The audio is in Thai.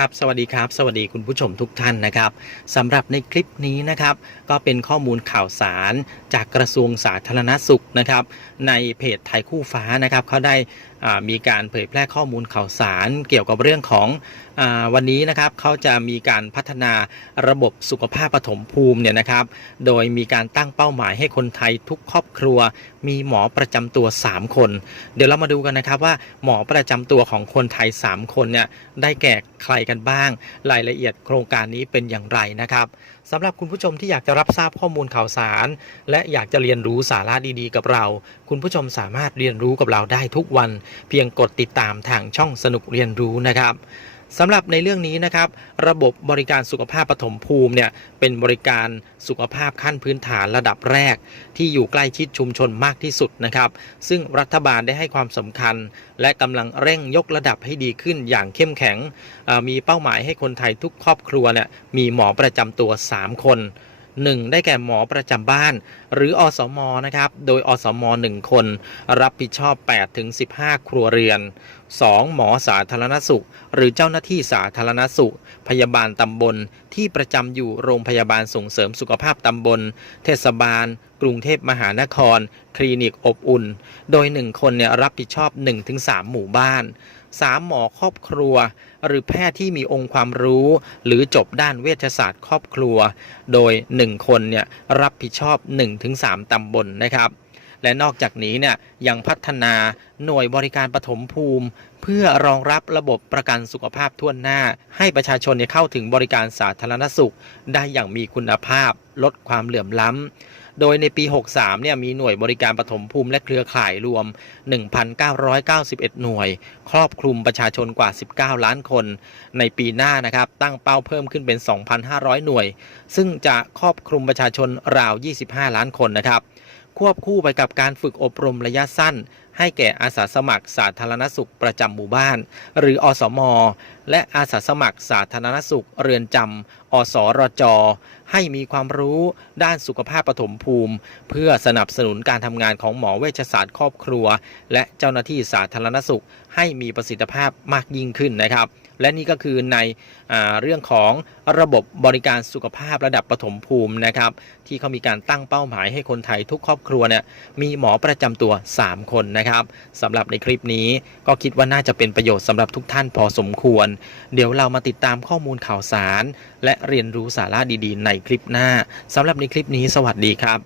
ครับสวัสดีครับ สวัสดีคุณผู้ชมทุกท่านนะครับสำหรับในคลิปนี้นะครับ ก็เป็นข้อมูลข่าวสารจากกระทรวงสาธารณสุขนะครับ ในเพจไทยคู่ฟ้านะครับเขาได้อ่ามีการเผยแพร่ข้อมูลข่าวสารเกี่ยวกับเรื่องของอวันนี้นะครับเขาจะมีการพัฒนาระบบสุขภาพปฐมภูมิเนี่ยนะครับ โดยมีการตั้งเป้าหมายให้คนไทยทุกครอบครัว มีหมอประจำตัว 3 คน เดี๋ยวเรามาดูกันนะครับว่าหมอประจำตัวของคนไทย 3 คนเนี่ยได้แก่ ใครกันบ้าง รายละเอียดโครงการนี้เป็นอย่างไรนะครับสำหรับคุณผู้ชมที่อยากจะรับทราบข้อมูลข่าวสาร และอยากจะเรียนรู้สาระดีๆ กับเรา คุณผู้ชมสามารถเรียนรู้กับเราได้ทุกวัน เพียงกดติดตามทางช่องสนุกเรียนรู้นะครับ สำหรับในเรื่องนี้นะครับ ระบบบริการสุขภาพปฐมภูมิเนี่ยเป็นบริการสุขภาพขั้นพื้นฐานระดับแรก ที่อยู่ใกล้ชิดชุมชนมากที่สุดนะครับ ซึ่งรัฐบาลได้ให้ความสำคัญ และกำลังเร่งยกระดับให้ดีขึ้นอย่างเข้มแข็ง มีเป้าหมายให้คนไทยทุกครอบครัวเนี่ยมีหมอประจำตัว 3 คน 1. ได้แก่หมอประจำบ้าน หรืออสมนะครับ โดยอสม 1 คน รับผิดชอบ8-15 ครัวเรือน 2. หมอสาธารณสุข หรือเจ้าหน้าที่สาธารณสุข พยาบาลตำบลที่ประจำอยู่โรงพยาบาลส่งเสริมสุขภาพตำบล เทศบาล กรุงเทพมหานคร คลินิกอบอุ่น โดย 1 คนเนี่ยรับผิดชอบ 1-3 หมู่บ้าน 3. หมอครอบครัว หรือแพทย์ที่มีองค์ความรู้ หรือจบด้านเวชศาสตร์ครอบครัว โดย 1 คนเนี่ยรับผิดชอบ 1-3 ตำบลนะครับ และนอกจากนี้เนี่ยยังพัฒนาหน่วยบริการปฐมภูมิ เพื่อรองรับระบบประกันสุขภาพทั่วหน้า ให้ประชาชนเนี่ยเข้าถึงบริการสาธารณสุข ได้อย่างมีคุณภาพ ลดความเหลื่อมล้ำ โดยในปี 63 เนี่ยมีหน่วยบริการปฐมภูมิและเครือข่ายรวม 1,991 หน่วย ครอบคลุมประชาชนกว่า 19 ล้านคน ในปีหน้านะครับตั้งเป้าเพิ่มขึ้นเป็น 2,500 หน่วย ซึ่งจะครอบคลุมประชาชนราว 25 ล้านคนนะครับ ควบคู่ไปกับการฝึกอบรมระยะสั้น ให้แก่อาสาสมัครสาธารณสุขประจำหมู่บ้าน หรืออสม และอาสาสมัครสาธารณสุขเรือนจำอสรจ ให้มีความรู้ด้านสุขภาพปฐมภูมิ เพื่อสนับสนุนการทำงานของหมอเวชศาสตร์ครอบครัว และเจ้าหน้าที่สาธารณสุขให้มีประสิทธิภาพมากยิ่งขึ้นนะครับ และนี่ก็คือในอเรื่องของระบบบริการสุขภาพระดับปฐมภูมินะครับ ที่เขามีการตั้งเป้าหมายให้คนไทยทุกครอบครัวเนี่ยมีหมอประจำตัว 3 คนนะครับสำหรับในคลิปนี้ก็คิดว่าน่าจะเป็นประโยชน์สำหรับทุกท่านพอสมควร เดี๋ยวเรามาติดตามข้อมูลข่าวสาร และเรียนรู้สาระดีๆ ในคลิปหน้าสำหรับในคลิปนี้สวัสดีครับ